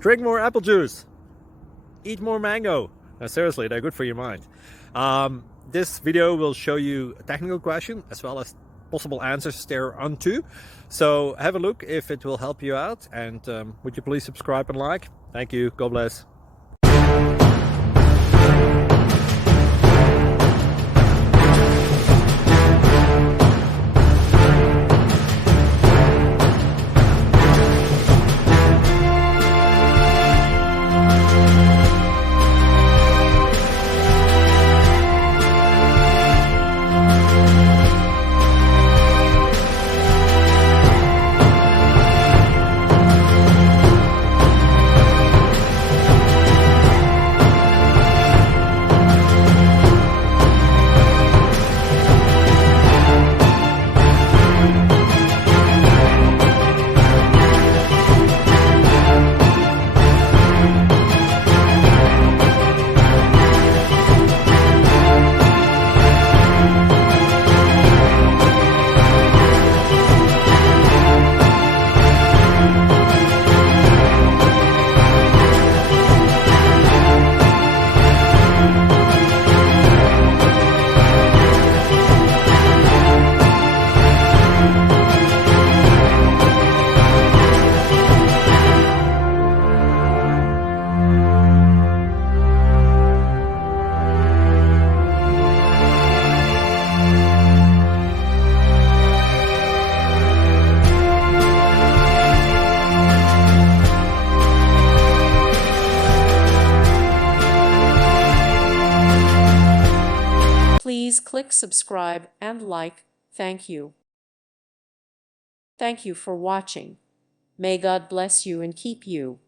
Drink more apple juice. Eat more mango. Seriously, they're good for your mind. This video will show you a technical question as well as possible answers thereunto. So have a look if it will help you out, and would you please subscribe and like? Thank you. God bless. Please click subscribe and like. Thank you. Thank you for watching. May God bless you and keep you.